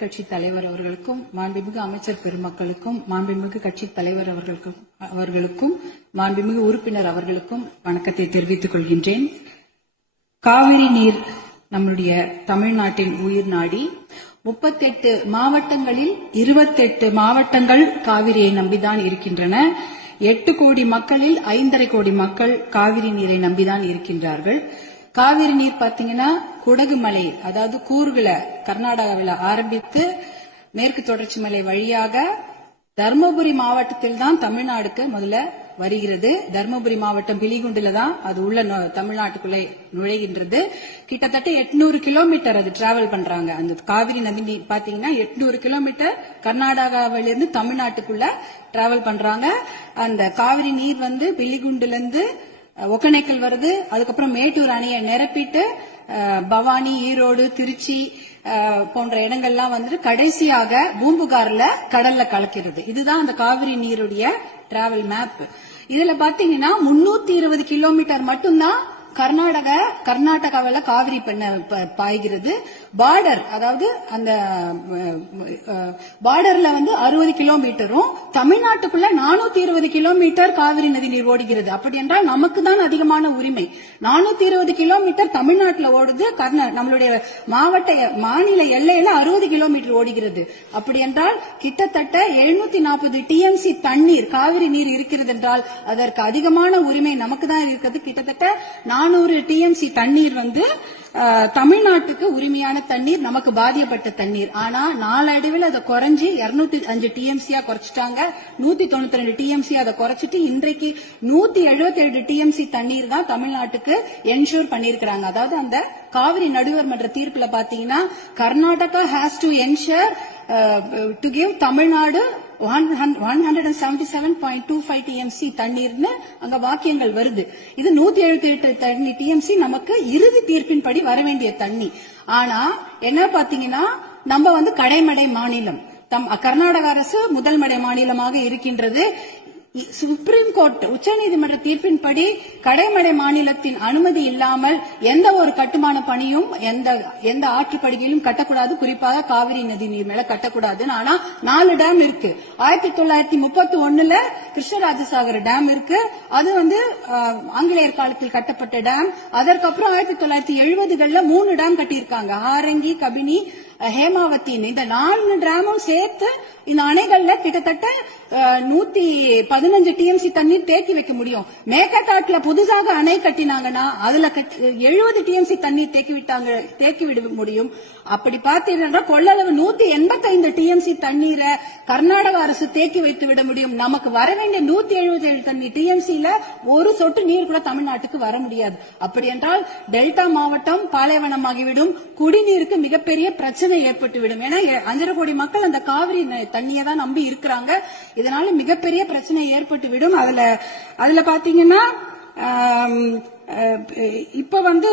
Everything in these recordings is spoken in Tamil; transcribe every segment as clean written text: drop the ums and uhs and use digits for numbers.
எதிர்க்கட்சி தலைவர் அவர்களுக்கும் மாண்புமிகு அமைச்சர் பெருமக்களுக்கும் மாண்புமிகு கட்சி தலைவர் அவர்களுக்கும் மாண்புமிகு உறுப்பினர் அவர்களுக்கும் வணக்கத்தை தெரிவித்துக் கொள்கின்றேன். காவிரி நீர் நம்முடைய தமிழ்நாட்டின் உயிர் நாடி. 38 மாவட்டங்களில் 28 மாவட்டங்கள் காவிரியை நம்பிதான் இருக்கின்றன. 8 கோடி மக்களில் 5.5 கோடி மக்கள் காவிரி நீரை நம்பிதான் இருக்கின்றார்கள். காவிரி நீர் பாத்தீங்கன்னா குடகு மலை, அதாவது கூர்குல கர்நாடகாவில் ஆரம்பித்து மேற்கு தொடர்ச்சி மலை வழியாக தர்மபுரி மாவட்டத்தில் தான் தமிழ்நாடுக்கு முதல்ல வருகிறது. தர்மபுரி மாவட்டம் பிலிகுண்டுல தான் அது உள்ள தமிழ்நாட்டுக்குள்ளே நுழைகின்றது. கிட்டத்தட்ட 800 கிலோமீட்டர் அது டிராவல் பண்றாங்க. அந்த காவிரி நதி பாத்தீங்கன்னா 800 கிலோமீட்டர் கர்நாடகாவிலிருந்து தமிழ்நாட்டுக்குள்ள டிராவல் பண்றாங்க. அந்த காவிரி நீர் வந்து பிலிகுண்டுல இருந்து ஒகேனக்கல் வருது. அதுக்கப்புறம் மேட்டூர் அணையை நிரப்பிட்டு பவானி, ஈரோடு, திருச்சி போன்ற இடங்கள்லாம் வந்து கடைசியாக பூம்புகார்ல கடல்ல கலக்கிறது. இதுதான் அந்த காவிரி நீருடைய டிராவல் மேப். இதுல பாத்தீங்கன்னா 320 கிலோமீட்டர் மட்டும்தான் கர்நாடகாவில் காவிரி பாய்கிறது. பார்டர், அதாவது அந்த பார்டர்ல வந்து 60 கிலோமீட்டரும் தமிழ்நாட்டுக்குள்ள 420 கிலோமீட்டர் காவிரி நதி நீர் ஓடுகிறது. அப்படி என்றால் நமக்கு தான் அதிகமான உரிமை. 420 கிலோமீட்டர் தமிழ்நாட்டில் ஓடுது, நம்மளுடைய மாநில எல்லையில 60 கிலோமீட்டர் ஓடுகிறது. அப்படி என்றால் கிட்டத்தட்ட 740 டிஎம்சி தண்ணீர் காவிரி நீர் இருக்கிறது என்றால் அதற்கு அதிகமான உரிமை நமக்கு தான் இருக்கிறது. கிட்டத்தட்ட 400 டிஎம்சி தண்ணீர் வந்து தமிழ்நாட்டுக்கு உரிமையான தண்ணீர், நமக்கு பாதிக்கப்பட்ட தண்ணீர். ஆனா நாளடைவில் அதை குறைஞ்சி 205 டிஎம்சியா குறைச்சிட்டாங்க. 192 டிஎம்சி அதை குறைச்சிட்டு இன்றைக்கு 177 டிஎம்சி தண்ணீர் தான் தமிழ்நாட்டுக்கு என்ஷூர் பண்ணிருக்கிறாங்க. அதாவது அந்த காவிரி நடுவர் மன்ற தீர்ப்புல பாத்தீங்கன்னா Karnataka has to ensure to give Tamil Nadu 177.25 TMC தண்ணீர்னு அங்க வாக்கியங்கள் வருது. இது 178 டிஎம்சி நமக்கு இறுதி தீர்ப்பின்படி வர வேண்டிய தண்ணி. ஆனா என்ன பாத்தீங்கன்னா நம்ம வந்து கடைமடை மாநிலம், கர்நாடக அரசு முதல்மடை மாநிலமாக இருக்கின்றது. சுப்ரீம் கோர்ட் உச்சநீதிமன்ற தீர்ப்பின்படி கடைமடை மாநிலத்தின் அனுமதி இல்லாமல் எந்த ஒரு கட்டுமான பணியும் எந்த ஆற்றுப்படுகையிலும் கட்டக்கூடாது. குறிப்பாக காவிரி நதி நீர் மேல கட்டக்கூடாது. ஆனா 4 டேம் இருக்கு. 1931 கிருஷ்ணராஜசாகர் டேம் இருக்கு. அது வந்து ஆங்கிலேயர் காலத்தில் கட்டப்பட்ட டேம். அதற்கப்புறம் 1970களில் 3 டேம் கட்டியிருக்காங்க. ஆரங்கி, கபினி, ஹேமாவதி. இந்த 4 டேமும் சேர்த்து இந்த அணைகள்ல கிட்டத்தட்ட 115 டிஎம்சி தண்ணீர் தேக்கி வைக்க முடியும். மேகதாட்டுல புதுசாக அணை கட்டினாங்கன்னா அதுல 70 டிஎம்சி தண்ணீர் தேக்கி விட முடியும். அப்படி பார்த்தீங்கன்னா கொள்ளளவு 185 டிஎம்சி தண்ணீரை கர்நாடக அரசு தேக்கி வைத்து விட முடியும். நமக்கு வர வேண்டிய 177 தண்ணீர் டிஎம்சில ஒரு சொட்டு நீர் கூட தமிழ்நாட்டுக்கு வர முடியாது. அப்படி என்றால் டெல்டா மாவட்டம் பாலைவனமாகிவிடும். குடிநீருக்கு மிகப்பெரிய பிரச்சனை ஏற்பட்டுவிடும். ஏன்னா 5.5 கோடி மக்கள் அந்த காவிரி தண்ணியை தான் நம்பி இருக்கிறாங்க. இதனால மிகப்பெரிய பிரச்சனை ஏற்பட்டுவிடும். அதுல பாத்தீங்கன்னா இப்ப வந்து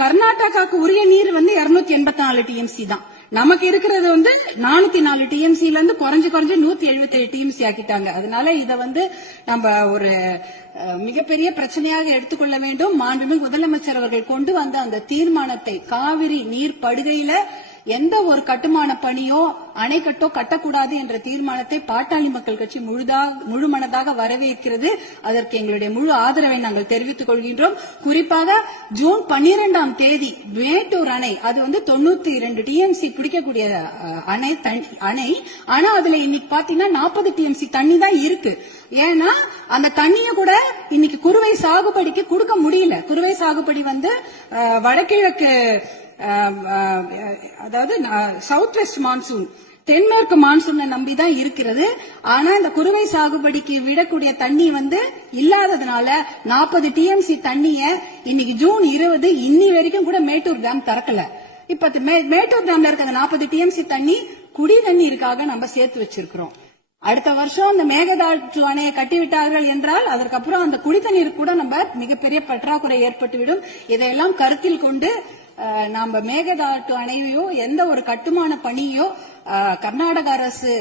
கர்நாடகாவுக்கு உரிய நீர் வந்து 284 டிஎம்சி தான். நமக்கு இருக்கிறது வந்து 404 டிஎம்சில இருந்து குறைஞ்சு 177 டிஎம்சி ஆக்கிட்டாங்க. அதனால இத வந்து நம்ம ஒரு மிகப்பெரிய பிரச்சனையாக எடுத்துக்கொள்ள வேண்டும். மாண்புமிகு முதலமைச்சர் அவர்கள் கொண்டு வந்த அந்த தீர்மானத்தை, காவிரி நீர் படுகையில எந்த ஒரு கட்டுமான பணியோ அணைக்கட்டோ கட்டக்கூடாது என்ற தீர்மானத்தை பாட்டாளி மக்கள் கட்சி முழுமனதாக வரவேற்கிறது. அதற்கு எங்களுடைய முழு ஆதரவை நாங்கள் தெரிவித்துக் கொள்கின்றோம். குறிப்பாக ஜூன் 12ஆம் தேதி மேட்டூர் அணை, அது வந்து 92 டிஎம்சி பிடிக்கக்கூடிய அணை. ஆனா அதுல இன்னைக்கு பாத்தீங்கன்னா 40 டிஎம்சி தண்ணி தான் இருக்கு. ஏன்னா அந்த தண்ணிய கூட இன்னைக்கு குறுவை சாகுபடிக்கு கொடுக்க முடியல. குறுவை சாகுபடி வந்து வடகிழக்கு, அதாவது சவுத் வெஸ்ட் மான்சூன், தென்மேற்கு மான்சூனை நம்பிதான் இருக்கிறது. ஆனா இந்த குறுவை சாகுபடிக்கு விடக்கூடிய தண்ணி வந்து இல்லாததுனால 40 டிஎம்சி தண்ணிய இன்னைக்கு ஜூன் 20 இன்னி வரைக்கும் கூட மேட்டூர் டேம் திறக்கல. இப்ப மேட்டூர் டேம்ல இருக்கிற 40 டிஎம்சி தண்ணி குடி தண்ணீருக்காக நம்ம சேர்த்து வச்சிருக்கிறோம். அடுத்த வருஷம் அந்த மேகதாட்டு அணையை கட்டிவிட்டார்கள் என்றால் அதற்கப்புறம் அந்த குடித்தண்ணீர் கூட நம்ம மிகப்பெரிய பற்றாக்குறை ஏற்பட்டுவிடும். இதையெல்லாம் கருத்தில் கொண்டு நாம மேகதாட்டு அணையோ எந்த ஒரு கட்டுமான பணியோ கர்நாடக அரசு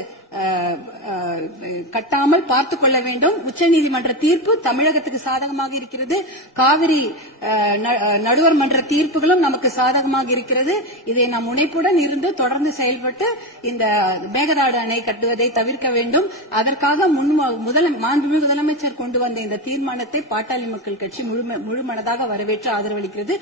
கட்டாமல் பார்த்துக் கொள்ள வேண்டும். உச்சநீதிமன்ற தீர்ப்பு தமிழகத்துக்கு சாதகமாக இருக்கிறது. காவிரி நடுவர் மன்ற தீர்ப்புகளும் நமக்கு சாதகமாக இருக்கிறது. இதை நாம் முனைப்புடன் இருந்து தொடர்ந்து செயல்பட்டு இந்த மேகதாடு அணை கட்டுவதை தவிர்க்க வேண்டும். அதற்காக மாண்புமிகு முதலமைச்சர் கொண்டு வந்த இந்த தீர்மானத்தை பாட்டாளி மக்கள் கட்சி முழு மனதாக வரவேற்று ஆதரவளிக்கிறது.